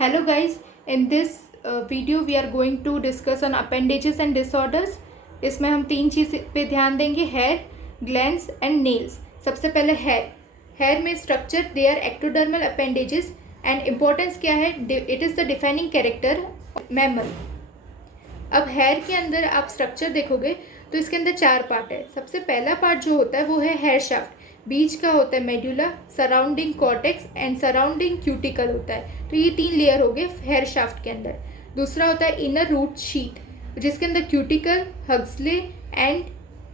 Hello guys, in this video we are going to discuss on appendages and disorders. इसमें हम तीन चीज़ पे ध्यान देंगे, हेयर, ग्लैंड्स एंड नेल्स. सबसे पहले हेयर में structure, they are ectodermal appendages and importance क्या है, it is the defining character mammal. अब हेयर के अंदर आप स्ट्रक्चर देखोगे तो इसके अंदर चार पार्ट है. सबसे पहला पार्ट जो होता है वो है हेयर शाफ्ट. बीच का होता है medulla, surrounding cortex and surrounding cuticle होता है. तो ये तीन लेयर हो गए हेयर शाफ्ट के अंदर. दूसरा होता है इनर रूट शीट जिसके अंदर cuticle, Huxley and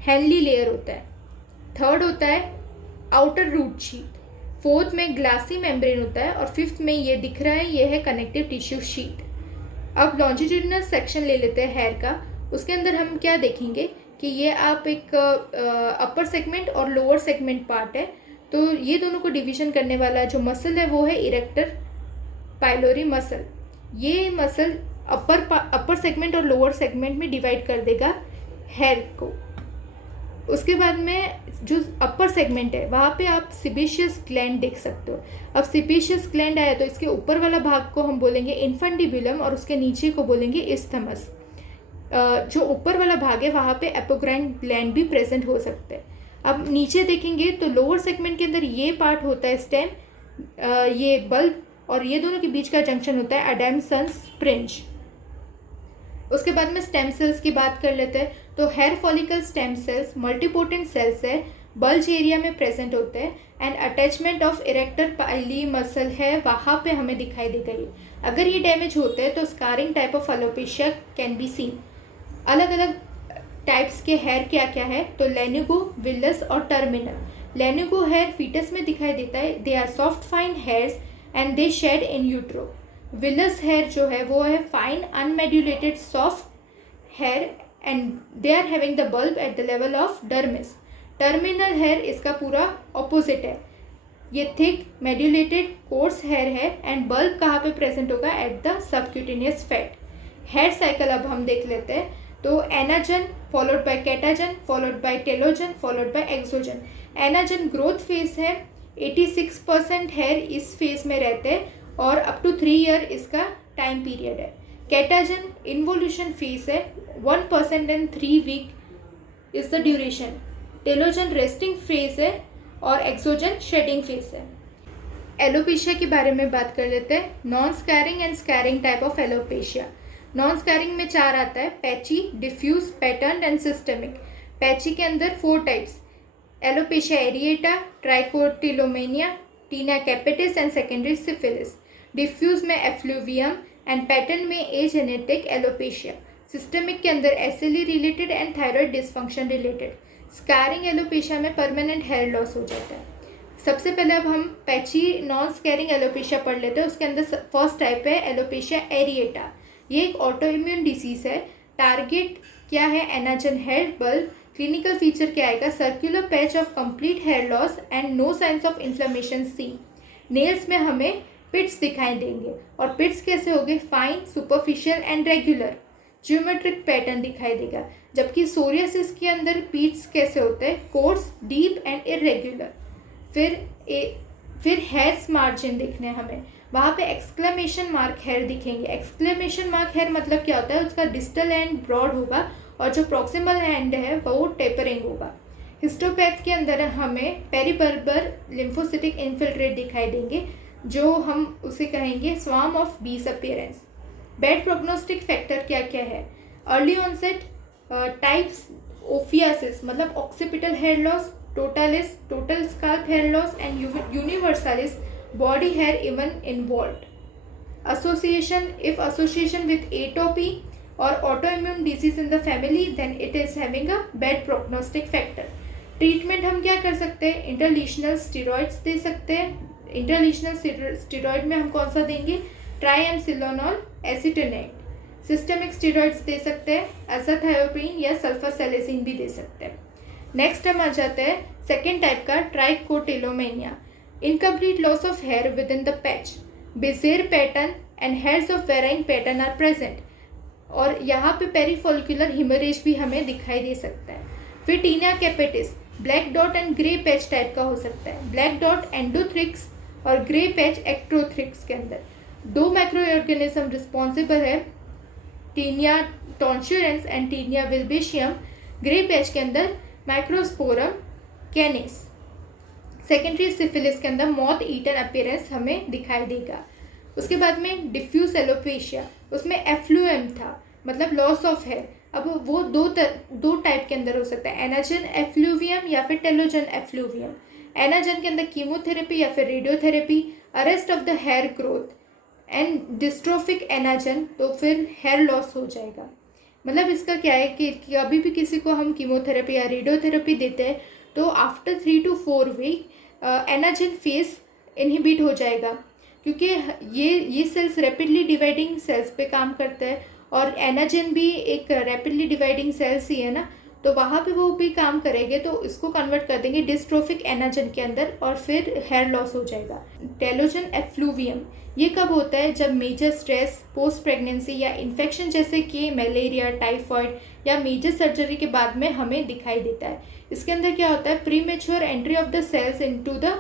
Henley layer होता है. थर्ड होता है आउटर रूट शीट. फोर्थ में ग्लासी मेम्ब्रेन होता है और फिफ्थ में ये दिख रहा है, ये है कनेक्टिव टिश्यू शीट. अब लॉन्जिट्यूडिनल सेक्शन ले लेते हैं हेयर का. उसके अंदर हम क्या देखेंगे कि ये आप एक अपर सेगमेंट और लोअर सेगमेंट पार्ट है. तो ये दोनों को डिवीजन करने वाला जो मसल है वो है इरेक्टर पाइलोरी मसल. ये मसल अपर सेगमेंट और लोअर सेगमेंट में डिवाइड कर देगा हेयर को. उसके बाद में जो अपर सेगमेंट है वहाँ पे आप सिबेशियस ग्लैंड देख सकते हो. अब सिबेशियस ग्लैंड आया तो इसके ऊपर वाला भाग को हम बोलेंगे इन्फंडिबुलम और उसके नीचे को बोलेंगे इस्थमस. जो ऊपर वाला भाग है वहाँ पे एपोक्राइन ग्लैंड भी प्रेजेंट हो सकते हैं. अब नीचे देखेंगे तो लोअर सेगमेंट के अंदर ये पार्ट होता है स्टेम, ये बल्ब, और ये दोनों के बीच का जंक्शन होता है एडमसन्स स्प्रिंज. उसके बाद में स्टेम सेल्स की बात कर लेते हैं. तो hair follicle stem cells multipotent cells है, बल्ज एरिया में प्रेजेंट होते हैं and attachment of arrector pili muscle है वहाँ पे हमें दिखाई देगा. ये अगर ये डैमेज होते हैं तो scarring type of alopecia can be seen. अलग अलग टाइप्स के हेयर क्या क्या है, तो लेन्यूगो, विलस और टर्मिनल. लेन्यूगो हेयर फीटस में दिखाई देता है. They are soft fine hairs and they shed in utero. Vellus hair जो है वो है fine unmedullated soft hair and they are having the bulb at the level of dermis. Terminal hair इसका पूरा ऑपोजिट है. ये थिक मेड्यूलेटेड कोर्स हेयर है and bulb कहाँ पे प्रेजेंट होगा, at the subcutaneous fat. Hair cycle अब हम देख लेते हैं. तो anagen followed by catagen followed by telogen followed by exogen. Anagen growth phase है. 86% हेयर इस फेज में रहते हैं और अप टू 3 ईयर इसका टाइम पीरियड है. कैटाजन इन्वोल्यूशन फेज है. 1% and 3 week is the duration. Telogen resting phase है और एक्सोजन शेडिंग फेज है. एलोपेशिया के बारे में बात कर लेते हैं. Non scarring and scarring type of alopecia. Non scarring में 4 आता है, patchy, diffuse, pattern and systemic. Patchy के अंदर 4 types, alopecia areata, trichotillomania, tinea capitis and secondary syphilis. Diffuse में एफ्लूवियम एंड पैटर्न में एजेनेटिक एलोपेशिया. सिस्टेमिक के अंदर SLE related and thyroid dysfunction related. Scarring alopecia में परमानेंट हेयर लॉस हो जाता है. सबसे पहले अब हम पैची नॉन स्कैरिंग एलोपेशिया पढ़ लेते हैं. उसके अंदर फर्स्ट टाइप है एलोपेशिया एरिएटा. ये एक ऑटो इम्यून डिसीज है. टारगेट क्या है, anagen hair bulb. Clinical feature क्या आएगा, circular patch of complete hair loss and no signs of inflammation seen. Nails में हमें पिट्स दिखाई देंगे और पिट्स कैसे होंगे, fine, superficial and regular. Geometric pattern दिखाई देगा. जबकि सोरियासिस के अंदर पिट्स कैसे होते हैं, कोर्स, डीप एंड इरेग्युलर. फिर हेयर्स मार्जिन दिखने हमें, वहाँ पे एक्सक्लेमेशन मार्क हेयर दिखेंगे. एक्सक्लेमेशन मार्क हेयर मतलब क्या होता है, उसका डिस्टल एंड ब्रॉड होगा और जो प्रॉक्सिमल एंड है वो टेपरिंग होगा. हिस्टोपैथ के अंदर हमें पेरिबर्बर लिम्फोसिटिक इन्फिल्ट्रेट दिखाई देंगे जो हम उसे कहेंगे swarm of bees appearance. Bad prognostic factor क्या क्या है, अर्ली ऑनसेट टाइप्स, ओफियासिस मतलब occipital hair loss, totalis total scalp hair loss and universalis body hair even involved. Association, if association with atopy or autoimmune disease in the family, then it is having a bad prognostic factor. Treatment हम क्या कर सकते हैं, इंटरलीशनल steroids दे सकते हैं. इंटरलीशनल steroid में हम कौन सा देंगे, ट्राइएमसिलोनॉल एसिटेनेट. सिस्टेमिक स्टीरॉइड्स दे सकते हैं, अज़ाथायोप्रिन या सल्फासेलेसिन भी दे सकते हैं. नेक्स्ट हम आ जाते हैं सेकेंड टाइप का, trichotillomania. Incomplete loss of hair within the patch. Bezier pattern and hairs of varying pattern are present. और यहाँ पे पेरीफोलिकुलर हिमरेज भी हमें दिखाई दे सकता है. फिर tinea capitis black dot and grey patch type का हो सकता है. ब्लैक डॉट एंडोथ्रिक्स और ग्रे पैच एक्ट्रोथ्रिक्स के अंदर. दो माइक्रो ऑर्गेनिज्म रिस्पॉन्सिबल है, tinea tonsurans and tinea violaceum. Grey patch के अंदर माइक्रोस्पोरम कैनिस। सेकेंडरी सिफिलिस के अंदर मॉथ ईटन अपीयरेंस हमें दिखाई देगा। उसके बाद में डिफ्यूज एलोपेशिया, उसमें एफ्लुएम था, मतलब लॉस ऑफ हेयर। अब वो दो टाइप के अंदर हो सकता है, एनाजन एफ्लूवियम या फिर टेलोजन एफ्लूवियम। एनाजन के अंदर कीमोथेरेपी या फिर radiotherapy, arrest of the hair growth. And dystrophic anagen तो फिर हेयर लॉस हो जाएगा। मतलब इसका क्या है कि अभी भी किसी को हम कीमोथेरेपी या रेडियोथेरेपी देते हैं तो after 3 to 4 week anagen phase inhibit हो जाएगा, क्योंकि ये सेल्स रैपिडली डिवाइडिंग सेल्स पे काम करता है और एनाजन भी एक रैपिडली डिवाइडिंग सेल्स ही है ना, तो वहाँ पे वो भी काम करेंगे तो इसको कन्वर्ट कर देंगे डिस्ट्रोफिक एनाजन के अंदर और फिर हेयर लॉस हो जाएगा। टेलोजन एफ्लूवियम ये कब होता है? जब मेजर स्ट्रेस, पोस्ट प्रेगनेंसी या इन्फेक्शन जैसे कि मलेरिया, टाइफॉइड या मेजर सर्जरी के बाद में हमें दिखाई देता है। इसके अंदर क्या होता है? Premature entry of the cells into the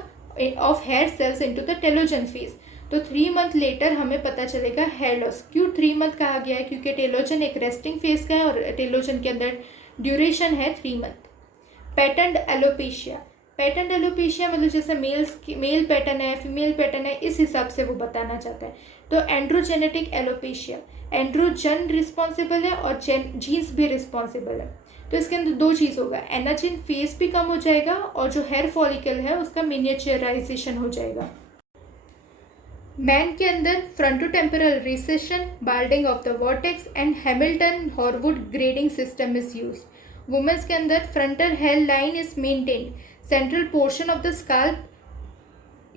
of hair cells into the telogen phase. तो 3 मंथ लेटर हमें पता चलेगा हेयर लॉस। क्यों 3 मंथ कहा गया है? क्योंकि टेलोजन एक रेस्टिंग फेज का है और टेलोजन के अंदर ड्यूरेशन है 3 month. Pattern alopecia, pattern alopecia मतलब जैसे मेल पैटर्न है, फीमेल पैटर्न है, इस हिसाब से वो बताना चाहता है। तो एंड्रोजेनेटिक एलोपेशिया, एंड्रोजन रिस्पॉन्सिबल है और जीन्स भी रिस्पॉन्सिबल है। तो इसके अंदर 2 चीज़ होगा, एनाजिन फेस भी कम हो जाएगा और जो हेयर फॉलिकल है उसका मिनिएचराइजेशन हो जाएगा। मैन के अंदर frontotemporal recession, balding of the vertex and Hamilton Horwood grading system is used. Womens के अंदर frontal hair line is maintained, central portion of the scalp,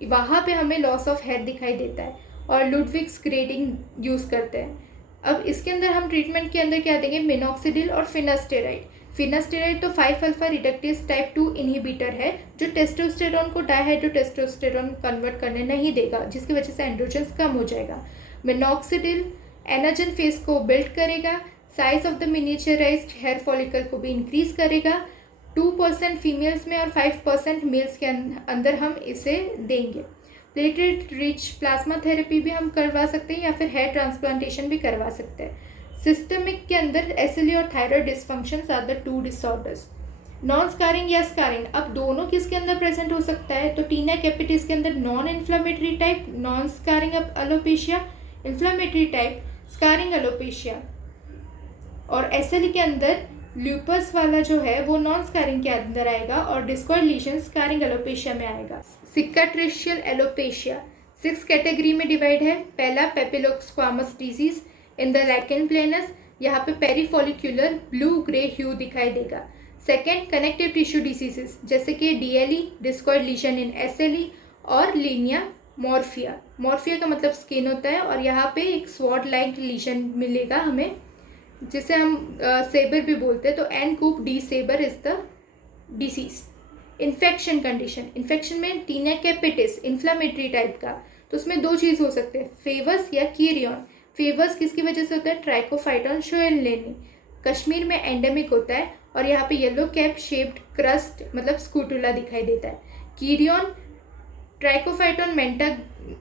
वहाँ पे हमें लॉस ऑफ हेयर दिखाई देता है और लुडविग्स ग्रेडिंग यूज़ करते हैं। अब इसके अंदर हम ट्रीटमेंट के अंदर क्या देंगे? मिनॉक्सिडिल और फिनास्टेराइड। फिनास्टेराइड तो 5-अल्फा रिडक्टेज टाइप 2 इनहिबिटर है जो टेस्टोस्टेरोन को डायहाइड्रोटेस्टोस्टेरोन कन्वर्ट करने नहीं देगा, जिसकी वजह से एंड्रोजन्स कम हो जाएगा। मिनॉक्सिडिल एनाजन फेस को बिल्ड करेगा, size of the miniaturised hair follicle को भी इंक्रीज करेगा। 2% फीमेल्स में और 5% मेल्स के अंदर हम इसे देंगे। प्लेटलेट रिच प्लाज्मा थेरेपी भी हम करवा सकते हैं या फिर हेयर ट्रांसप्लांटेशन भी करवा सकते हैं। सिस्टमिक के अंदर एसएलई और thyroid dysfunctions are the 2 disorders. Non scarring या स्कारिंग, अब दोनों किसके अंदर प्रेजेंट हो सकता है? तो टीनिया कैपिटिस के अंदर non inflammatory type non scarring alopecia, inflammatory type scarring alopecia, और एसएलई के अंदर ल्यूपस वाला जो है वो नॉन स्कारिंग के अंदर आएगा और डिस्कॉइड लीशन स्कारिंग एलोपेशिया में आएगा। सिकाट्रिशियल एलोपेशिया 6 कैटेगरी में डिवाइड है। पहला पेपिलोस्क्वामस डिजीज इन द लैकेन प्लेनस, यहाँ पे पेरीफॉलिक्यूलर ब्लू ग्रे ह्यू दिखाई देगा। सेकेंड कनेक्टिव टिश्यू डिसीजेस जैसे कि डीएलई, डिस्कॉइड लीशन इन एसएलई और लीनिया मॉर्फिया। मॉर्फिया का मतलब स्किन होता है और यहाँ पे एक स्वॉर्ड लाइक लीशन मिलेगा हमें, जिसे हम सेबर भी बोलते हैं। तो en coup de sabre is the disease. Infection condition, infection में टीनिया कैपिटिस इन्फ्लामेटरी टाइप का, तो उसमें 2 चीज़ हो सकते हैं, फेवस या कीरियन। फेवस किसकी वजह से होता है? ट्राइकोफाइटॉन शोएनलेनी, कश्मीर में एंडेमिक होता है और यहाँ पे येलो कैप शेप्ड क्रस्ट मतलब स्कूटुला दिखाई देता है। कीरियन ट्राइकोफाइटॉन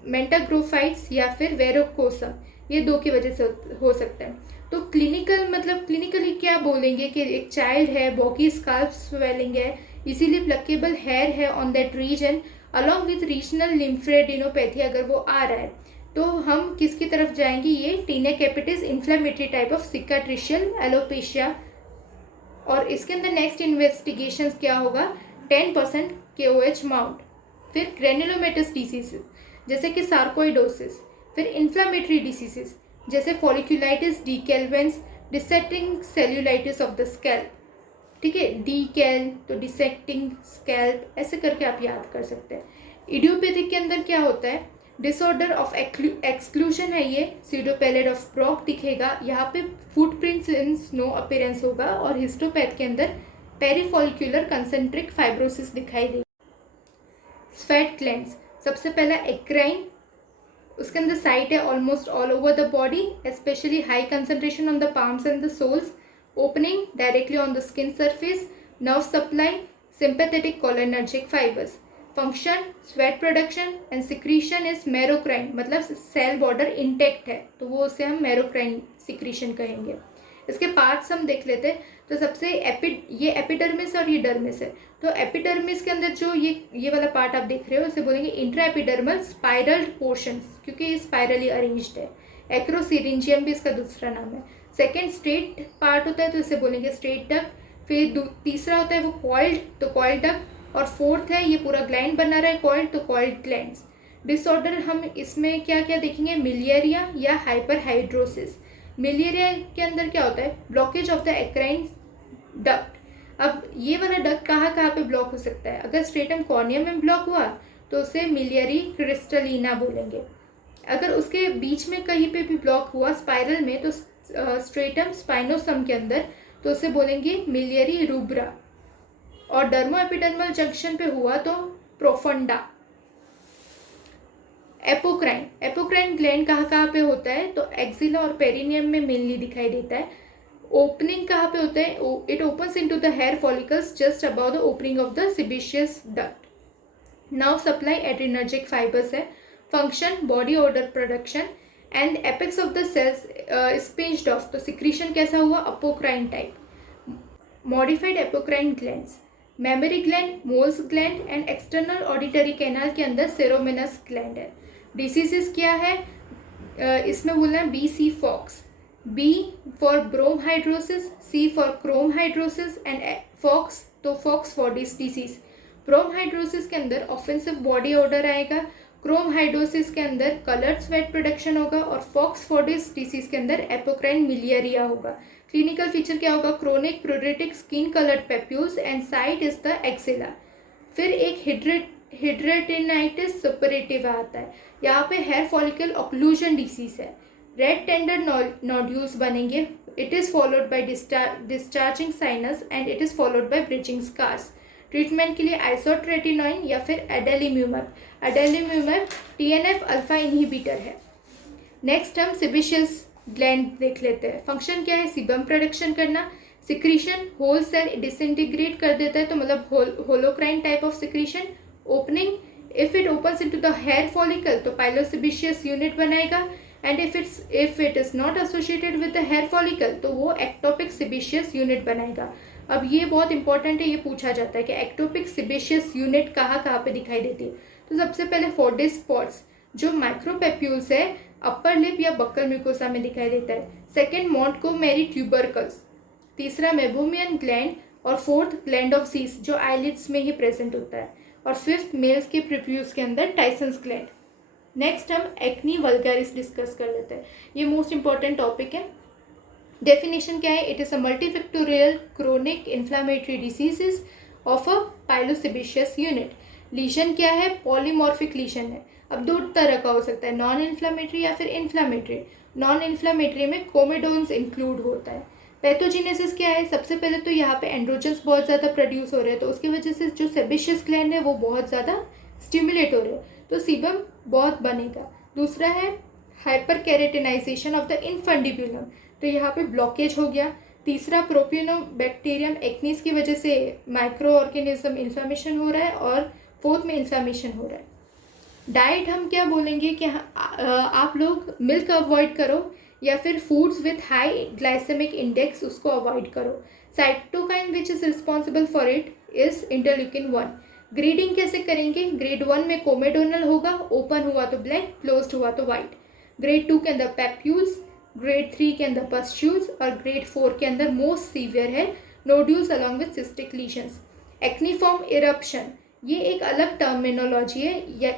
मेंटाग्रोफाइट्स या फिर वेरोकोसम, ये 2 की वजह से हो सकता है। तो क्लिनिकल मतलब क्लिनिकली क्या बोलेंगे कि एक चाइल्ड है, बॉकी स्काल्प स्वेलिंग है, इसीलिए प्लकेबल हेयर है on that region along with regional lymphadenopathy अगर वो आ रहा है, तो हम किसकी तरफ जाएंगे? ये tinea capitis inflammatory type of cicatricial alopecia. और इसके अंदर नेक्स्ट इन्वेस्टिगेशंस क्या होगा? 10% KOH माउंट, फिर ग्रेनुलोमेटस डिसीजेस जैसे कि सार्कोइडोसिस, फिर इन्फ्लामेटरी डिसीजेस जैसे folliculitis decalvans, dissecting cellulitis of the scalp. ठीक है, डीकेल तो डिसेक्टिंग स्कैल्प, ऐसे करके आप याद कर सकते हैं। इडियोपैथिक के अंदर क्या होता है? डिसऑर्डर ऑफ एक्सक्लूजन है ये, सीडोपेलेड ऑफ ब्रॉक दिखेगा, यहाँ पे फुटप्रिंट्स इन स्नो अपीयरेंस होगा और हिस्टोपैथ के अंदर पेरीफॉलिक्यूलर कंसेंट्रिक फाइब्रोसिस दिखाई देगी। स्वेट ग्लैंड्स, सबसे पहला एक्राइन, उसके अंदर साइट है almost all over the body, specially high concentration on the palms and the soles, opening directly on the skin surface, nerve supply, sympathetic cholinergic fibres. Function sweat production and secretion is merocrine, मतलब cell border intact है तो वो उसे हम मैरोक्राइन secretion कहेंगे। इसके parts हम देख लेते हैं। तो सबसे ये एपिडर्मिस और ये डर्मिस है। तो एपिडर्मिस के अंदर जो ये वाला पार्ट आप देख रहे हो इसे बोलेंगे इंट्रा एपिडर्मल स्पाइरल पोर्शंस, क्योंकि ये स्पाइरली अरेंज्ड है। एक्रोसिरिंजियम भी इसका दूसरा नाम है। सेकेंड स्ट्रेट पार्ट होता है तो इसे बोलेंगे स्ट्रेट डक्ट। फिर तीसरा होता है वो कॉइल्ड, तो कॉइल्ड डक्ट। और फोर्थ है ये पूरा ग्लैंड बना रहा है कॉइल्ड, तो कॉइल्ड ग्लैंड्स। डिसऑर्डर हम इसमें क्या क्या देखेंगे, मिलियरिया या हाइपरहाइड्रोसिस। मिलियरिया के अंदर क्या होता है, blockage of the eccrine duct. अब ये वाला डक्ट कहाँ कहाँ पे ब्लॉक हो सकता है, अगर स्ट्रेटम कॉर्नियम में ब्लॉक हुआ तो उसे मिलियरी क्रिस्टलिना बोलेंगे। अगर उसके बीच में कहीं पे भी ब्लॉक हुआ स्पाइरल में तो स्ट्रेटम स्पाइनोसम के अंदर, तो उसे बोलेंगे मिलियरी रूब्रा। और डर्मो एपिडर्मल जंक्शन पे हुआ तो प्रोफंडा। एपोक्राइन ग्लैंड कहाँ पे होता है, तो एक्सिला और पेरिनियम में मेनली दिखाई देता है। ओपनिंग कहाँ पे होता है, it opens into the hair follicles just about the opening of the sebaceous duct. Now supply adrenergic fibres है। Function body odour production and apex of the cells pinched off, तो secretion कैसा हुआ, apocrine type. Modified apocrine glands, mammary gland, Moll's gland and external auditory canal के अंदर सेरोमिनस gland है। Diseases क्या है, इसमें बोलना है BC Fox, B for bromhidrosis, C for chromhidrosis and Fox, तो Fox Fordyce disease. Bromhidrosis के अंदर ऑफेंसिव बॉडी ऑर्डर आएगा, क्रोम हाइड्रोसिस के अंदर कलर्ड स्वेट प्रोडक्शन होगा और फॉक्स फॉडिस डिसीज के अंदर एपोक्राइन मिलियरिया होगा। क्लिनिकल फीचर क्या होगा, chronic pruritic skin coloured papules and site is the axilla. फिर एक हिड्रेटिनाइटिस सुपरेटिवा आता है, यहाँ पे हेयर फॉलिकल ऑक्लूजन डिसीज है। रेड टेंडर नोड्यूल्स बनेंगे। It is followed by discharging sinus and it is followed by bridging scars. Treatment के लिए आइसोट्रेटिनोइन या फिर adalimumab. Adalimumab TNF alpha inhibitor है। नेक्स्ट हम सिबिशियस ग्लैंड देख लेते हैं। फंक्शन क्या है, सीबम प्रोडक्शन करना। सिक्रीशन होल सेल डिसइंटीग्रेट कर देता है, तो मतलब holocrine type of secretion. Opening, if it opens into the hair follicle तो पाइलोसिबिशियस यूनिट बनाएगा and if it is not associated with the hair follicle तो वो एक्टोपिक सिबिशियस यूनिट बनाएगा। अब ये बहुत इंपॉर्टेंट है, ये पूछा जाता है कि एक्टोपिक सिबिशियस यूनिट कहाँ कहाँ पे दिखाई देती है। तो सबसे पहले फोर्डिस स्पॉट्स जो माइक्रोपेप्यूल्स है अपर लिप या बक्कल म्यूकोसा में दिखाई देता है। Second Montgomery tubercles. तीसरा मेबोमियन ग्लैंड और फोर्थ ग्लैंड ऑफ सीस जो आईलिड्स में ही प्रेजेंट होता है। और फिफ्थ मेल्स के प्रिप्यूस के अंदर टाइसन्स ग्लैंड। नेक्स्ट हम एक्नी वल्गारिस डिस्कस कर लेते हैं, ये मोस्ट इंपॉर्टेंट टॉपिक है। डेफिनेशन क्या है, it is a multifactorial chronic inflammatory diseases of a pilosebaceous unit. Lesion क्या है, पॉलीमॉर्फिक लीजन है। अब दो तरह का हो सकता है, नॉन इन्फ्लामेटरी या फिर इन्फ्लामेटरी। नॉन इन्फ्लामेटरी में कोमेडोन्स इंक्लूड होता है। पैथोजेनेसिस क्या है, सबसे पहले तो यहाँ पे एंड्रोजन्स बहुत ज़्यादा प्रोड्यूस हो रहे हैं तो उसकी वजह से जो सेबिशियस ग्लैंड है वो बहुत ज़्यादा स्टिमुलेट हो रहे हैं तो सीबम बहुत बनेगा। दूसरा है हाइपर कैरेटिनाइजेशन ऑफ द इनफंडिब्यूलम, तो यहाँ पे ब्लॉकेज हो गया। तीसरा प्रोपियोनोबैक्टीरियम एक्नीस की वजह से माइक्रो ऑर्गेनिज्म इन्फ्लामेशन हो रहा है और फोर्थ में इन्फ्लामेशन हो रहा है। डाइट हम क्या बोलेंगे कि आप लोग मिल्क अवॉइड करो या फिर foods with high glycaemic index उसको अवॉइड करो। Cytokine which is responsible for it is interleukin 1। Grading कैसे करेंगे, ग्रेड 1 में कोमेडोनल होगा, ओपन हुआ तो ब्लैक, क्लोज्ड हुआ तो वाइट। ग्रेड 2 के अंदर पैप्यूल्स, ग्रेड 3 के अंदर पस्ट्यूल्स और ग्रेड 4 के अंदर मोस्ट सीवियर है nodules along with cystic lesions. Acneiform eruption ये एक अलग टर्मिनोलॉजी है,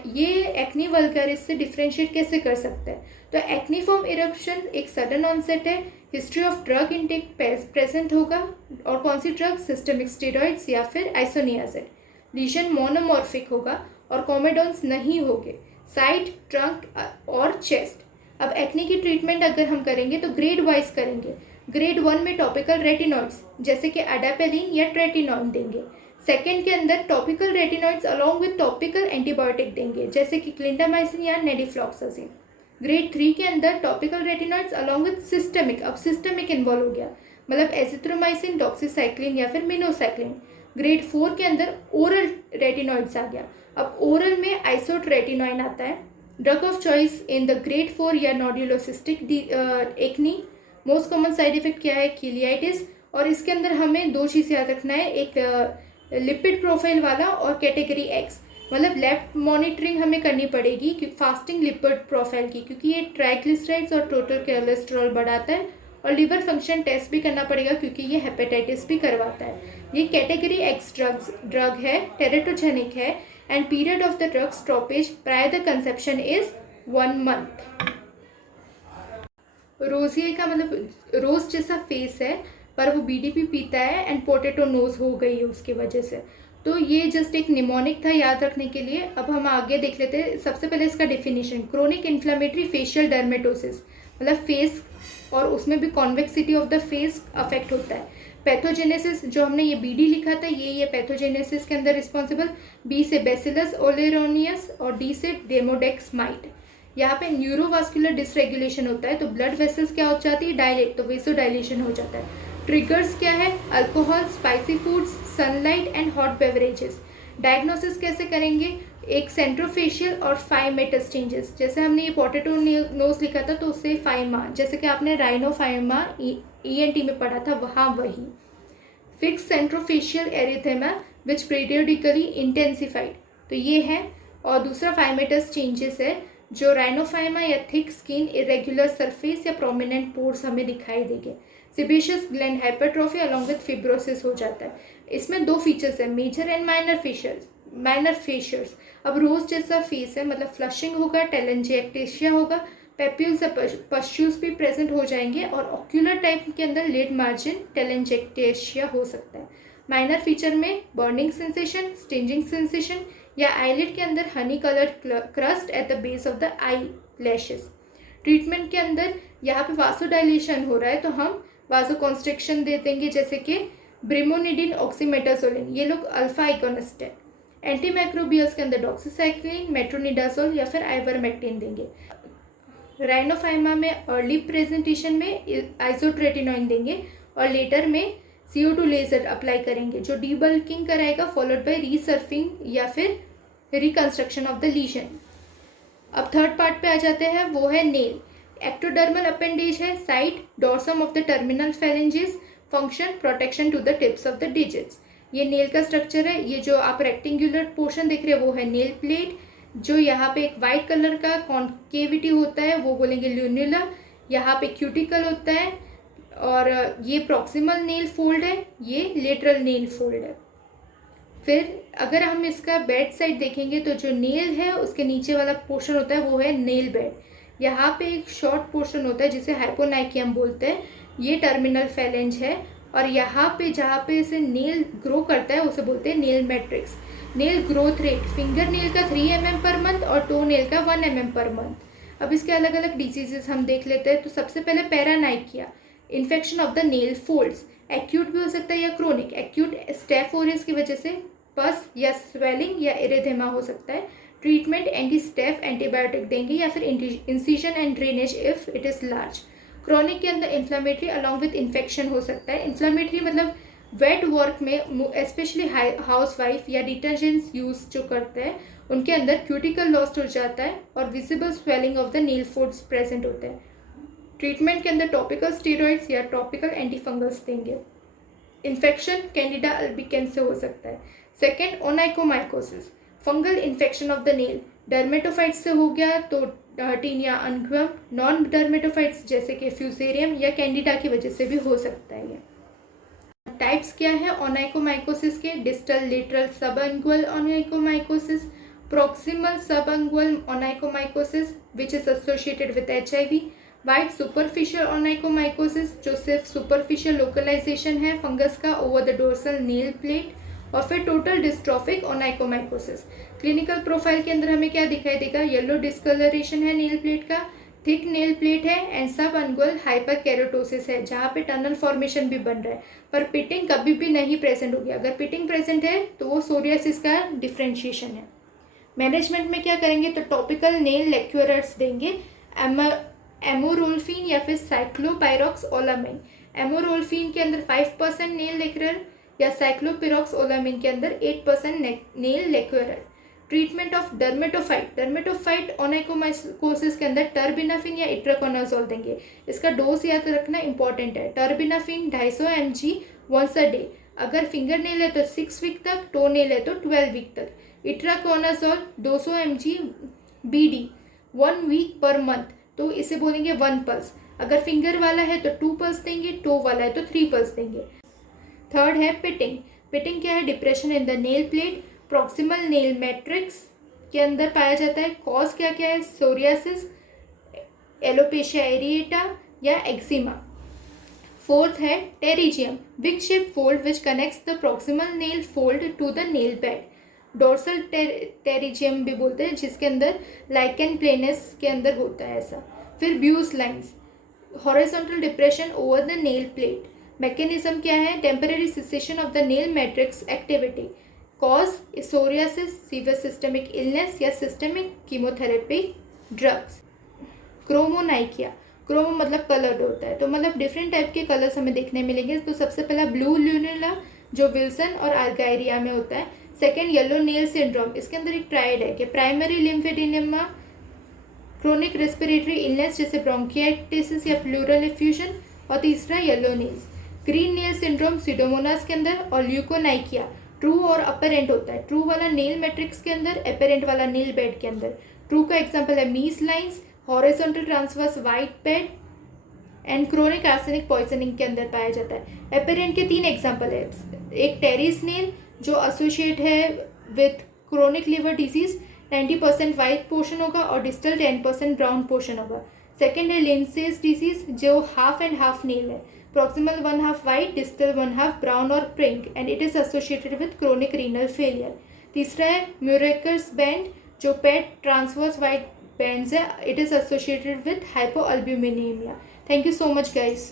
ये एक्नी वल्गारिस से डिफ्रेंशिएट कैसे कर सकते हैं। तो एक्नीफॉर्म इरप्शन एक सडन ऑनसेट है, history of drug intake present होगा और कौन सी ड्रग, सिस्टमिक स्टेरॉइड्स या फिर आइसोनियाजिड। लीजन मोनोमॉर्फिक होगा और कोमेडोन्स नहीं होंगे, साइड, ट्रंक और चेस्ट। अब एक्नी की ट्रीटमेंट अगर हम करेंगे तो ग्रेड वाइज करेंगे। ग्रेड 1 में टॉपिकल रेटिनॉइड्स जैसे कि एडापेलिन या ट्रेटिनॉइन देंगे। सेकेंड के अंदर topical retinoids along with topical antibiotic देंगे जैसे कि क्लिंडामाइसिन या नेडिफ्लॉक्सासिन। ग्रेड 3 के अंदर topical retinoids along with systemic, अब सिस्टमिक इन्वॉल्व हो गया मतलब एजिथ्रोमाइसिन, डॉक्सीसाइक्लिन या फिर मिनोसाइक्लिन। ग्रेड 4 के अंदर ओरल रेटिनॉइड्स आ गया अब ओरल में आइसोट्रेटिनोइन आता है। Drug of choice in the grade 4 या nodulocystic acne. Most common side effect क्या है? कीलियाइटिस। और इसके अंदर हमें दो चीज़ याद रखना है, एक लिपिड प्रोफाइल वाला और कैटेगरी एक्स, मतलब लैब मॉनिटरिंग हमें करनी पड़ेगी फास्टिंग लिपिड प्रोफाइल की, क्योंकि ये ट्राइग्लिसराइड्स और टोटल कोलेस्ट्रॉल बढ़ाता है। और लिवर फंक्शन टेस्ट भी करना पड़ेगा क्योंकि ये हेपेटाइटिस भी करवाता है। ये कैटेगरी एक्स ड्रग है, टेरेटोजेनिक है, and period of the drug stoppage prior the conception is 1 month. Rosea का मतलब रोज जैसा फेस है, पर वो बीडीपी पीता है एंड पोटैटो नोज हो गई है उसकी वजह से। तो ये जस्ट एक निमोनिक था याद रखने के लिए। अब हम आगे देख लेते हैं। सबसे पहले इसका definition, chronic inflammatory facial dermatosis, मतलब फेस और उसमें भी convexity of the face affect होता है। पैथोजेनेसिस, जो हमने ये बीडी लिखा था, ये पैथोजेनेसिस के अंदर रिस्पॉन्सिबल। बी से बेसिलस ओलेरोनियस और डी से डेमोडेक्स माइट। यहाँ पे न्यूरोवास्कुलर डिसरेगुलेशन होता है, तो ब्लड वेसल्स क्या हो जाती है? डायलेट, तो वेसो डायलेशन हो जाता है। ट्रिगर्स क्या है? Alcohol, spicy foods, sunlight and hot beverages. Diagnosis कैसे करेंगे? एक सेंट्रोफेशियल और फाइमेटस चेंजेस, जैसे हमने ये पोटैटो नोज लिखा था तो उससे फाइमा, जैसे कि आपने राइनोफाइमा ईएनटी में पढ़ा था, वहाँ वही। फिक्स सेंट्रोफेशियल एरिथेमा विच पीरियडिकली इंटेंसिफाइड, तो ये है। और दूसरा फाइमेटस चेंजेस है, जो राइनोफाइमा या थिक स्किन, इरेगुलर सरफेस या प्रोमिनेंट पोर्स हमें दिखाई देंगे। Sebaceous gland hypertrophy along with fibrosis हो जाता है। इसमें दो फीचर्स है, मेजर एंड माइनर फेशियर्स। अब रोज जैसा फेस है, मतलब फ्लशिंग होगा, टेलेंजिएक्टेशिया होगा, पेप्यूल्स पस्ट्यूल्स भी प्रेजेंट हो जाएंगे, और ऑक्यूलर टाइप के अंदर लिड मार्जिन टेलेंजिएक्टेशिया हो सकता है। माइनर फीचर में बर्निंग सेंसेशन, स्टिंजिंग सेंसेशन, या आईलिड के अंदर Honey coloured crust at the base of the eye lashes. Treatment के अंदर यहाँ पे वासोडाइलेशन हो रहा है तो हम वासोकॉन्स्ट्रिक्शन दे देंगे, जैसे कि ब्रिमोनिडिन, ऑक्सीमेटाजोलिन, ये लोग अल्फा आइकोनिस्ट है। एंटीमाइक्रोबियल्स के अंदर डॉक्सीसाइक्लिन, मेट्रोनिडाजोल या फिर आइवरमेक्टिन देंगे। राइनोफाइमा में अर्ली प्रेजेंटेशन में आइसोट्रेटिनोइन देंगे और लेटर में CO2 लेजर अप्लाई करेंगे, जो डीबल्किंग कराएगा, फॉलोड बाय रीसर्फिंग या फिर रिकंस्ट्रक्शन ऑफ द लीजन। अब थर्ड पार्ट पे आ जाते हैं, वो है नेल। एक्टोडर्मल अपेंडेज है, site dorsum of the terminal phalanges, function protection to the tips of the digits. ये नेल का स्ट्रक्चर है। ये जो आप रेक्टेंगुलर पोर्शन देख रहे हो वो है नेल प्लेट, जो यहाँ पे एक वाइट कलर का कॉन्केविटी होता है वो बोलेंगे ल्यूनुला। यहाँ पे क्यूटिकल होता है, और ये प्रॉक्सिमल नेल फोल्ड है, ये लेटरल नेल फोल्ड है। फिर अगर हम इसका बेड साइड देखेंगे तो जो नेल है उसके नीचे वाला पोर्शन होता है वो है नेल बेड। यहाँ पे एक शॉर्ट पोर्शन होता है जिसे हाइपोनाइकियम बोलते हैं, ये टर्मिनल फेलेंज है। और यहाँ पे जहाँ पे इसे नेल ग्रो करता है उसे बोलते हैं nail matrix. Nail growth rate, finger nail का 3 mm पर मंथ और टो नेल का 1 mm पर मंथ। अब इसके अलग अलग डिजीजेस हम देख लेते हैं। तो सबसे पहले paronychia, infection of the nail folds, acute भी हो सकता है या क्रोनिक। एक्यूट स्टेफ ओरियस की वजह से पस या स्वेलिंग या इरेथेमा हो सकता है। ट्रीटमेंट एंटी स्टेफ एंटीबायोटिक देंगे या फिर incision and drainage if it is large. Chronic के अंदर इन्फ्लामेटरी अलॉन्ग विद इन्फेक्शन हो सकता है। इन्फ्लामेटरी मतलब वेट वर्क में स्पेशली हाउस वाइफ या डिटर्जेंट्स यूज जो करते हैं उनके अंदर क्यूटिकल लॉस्ट हो जाता है और visible swelling of the nail folds present होते हैं। ट्रीटमेंट के अंदर टॉपिकल स्टेरॉइड्स या टॉपिकल एंटीफंगल्स देंगे। इन्फेक्शन कैंडिडा अल्बिकेंस से हो सकता है। Second, onychomycosis, fungal infection of the nail. Dermatophytes से हो गया तो टीनिया अनग्वम, नॉन डर्मेटोफाइट्स जैसे कि फ्यूजेरियम या कैंडिडा की वजह से भी हो सकता है। टाइप्स क्या है ओनाइकोमाइकोसिस के? Distal lateral subungual onychomycosis, proximal subungual onychomycosis which is associated with HIV, white superficial onychomycosis जो सिर्फ सुपरफिशियल लोकलाइजेशन है फंगस का over the dorsal nail plate, और फिर total dystrophic onychomycosis. Clinical profile के अंदर हमें क्या दिखाई देगा? येलो डिस्कलरेशन है नेल प्लेट का, थिक नेल प्लेट है एंड सब अनगुअल हाइपरकेरोटोसिस है जहाँ पे टनल फॉर्मेशन भी बन रहा है, पर पिटिंग कभी भी नहीं प्रेजेंट होगी। अगर पिटिंग प्रेजेंट है तो वो सोरियासिस का डिफ्रेंशिएशन है। मैनेजमेंट में क्या करेंगे? तो टॉपिकल नेल लेक्यूरर्स देंगे, एमोरोल्फिन या फिर साइक्लोपायरॉक्सओलामाइन। एमोरोल्फिन के अंदर 5% नेल लेक्यूरर या साइक्लोपिरोक्सओलामाइन के अंदर 8% नेल लेक्यूरर। ट्रीटमेंट ऑफ डर्मेटोफाइट ओनाइकोमाइकोसिस के अंदर टर्बिनाफिन या इट्राकोनाजोल देंगे। इसका डोज याद रखना इंपॉर्टेंट है। Terbinafine 250 mg once a day, अगर फिंगर नेल है तो 6 वीक तक, टो नेल है तो 12 वीक तक। Itraconazole 200 mg BD 1 week per month, तो इसे बोलेंगे 1 पल्स। अगर फिंगर वाला है तो 2 पल्स देंगे, टो वाला है तो 3 पल्स देंगे। थर्ड है पिटिंग क्या है? Depression in the nail plate, proximal nail matrix के अंदर पाया जाता है। कॉज क्या क्या है? सोरियासिस, एलोपेशिया एरिएटा या एक्जिमा। फोर्थ है pterygium, big shape fold which connects the proximal nail fold to the nail bed, dorsal pterygium भी बोलते हैं, जिसके अंदर लाइकेन प्लेनस के अंदर होता है ऐसा। फिर views lines, horizontal depression over the nail plate. Mechanism क्या है? Temporary cessation of the nail matrix activity. Cause psoriasis, severe systemic illness या सिस्टमिक कीमोथेरेपी ड्रग्स। क्रोमोनाइकिया, क्रोमो मतलब कलर्ड होता है, तो मतलब डिफरेंट टाइप के कलर्स हमें देखने मिलेंगे। तो सबसे पहला ब्लू ल्यूनुला जो विल्सन और आर्गायरिया में होता है। सेकेंड येलो नेल सिंड्रोम, इसके अंदर एक ट्राइड है कि प्राइमरी लिम्फेडिनेमा, क्रोनिक रेस्पिरेटरी इलनेस जैसे ब्रोंकियाटिस या प्लूरल एफ्यूजन, और तीसरा yellow nails. Green nail syndrome Pseudomonas के अंदर, और ल्यूकोनाइकिया ट्रू और अपेरेंट होता है। ट्रू वाला नेल मैट्रिक्स के अंदर, अपेरेंट वाला नेल बेड के अंदर। ट्रू का एग्जांपल है मीस lines, horizontal transverse white bed and chronic arsenic poisoning के अंदर पाया जाता है। अपेरेंट के 3 एग्जांपल है। एक टेरिस नेल जो एसोसिएट है with chronic liver disease, 90% white portion होगा और डिस्टल 10% ब्राउन पोर्शन होगा। सेकेंड है लिंसेस डिजीज जो हाफ एंड हाफ नेल है, proximal 1/2 white, distal 1/2 brown or pink, and it is associated with chronic renal failure. तीसरा है म्यूरेकर्स बैंड जो पेट ट्रांसवर्स वाइट बैंड्स है, it is associated with hypoalbuminemia. Thank you so much guys.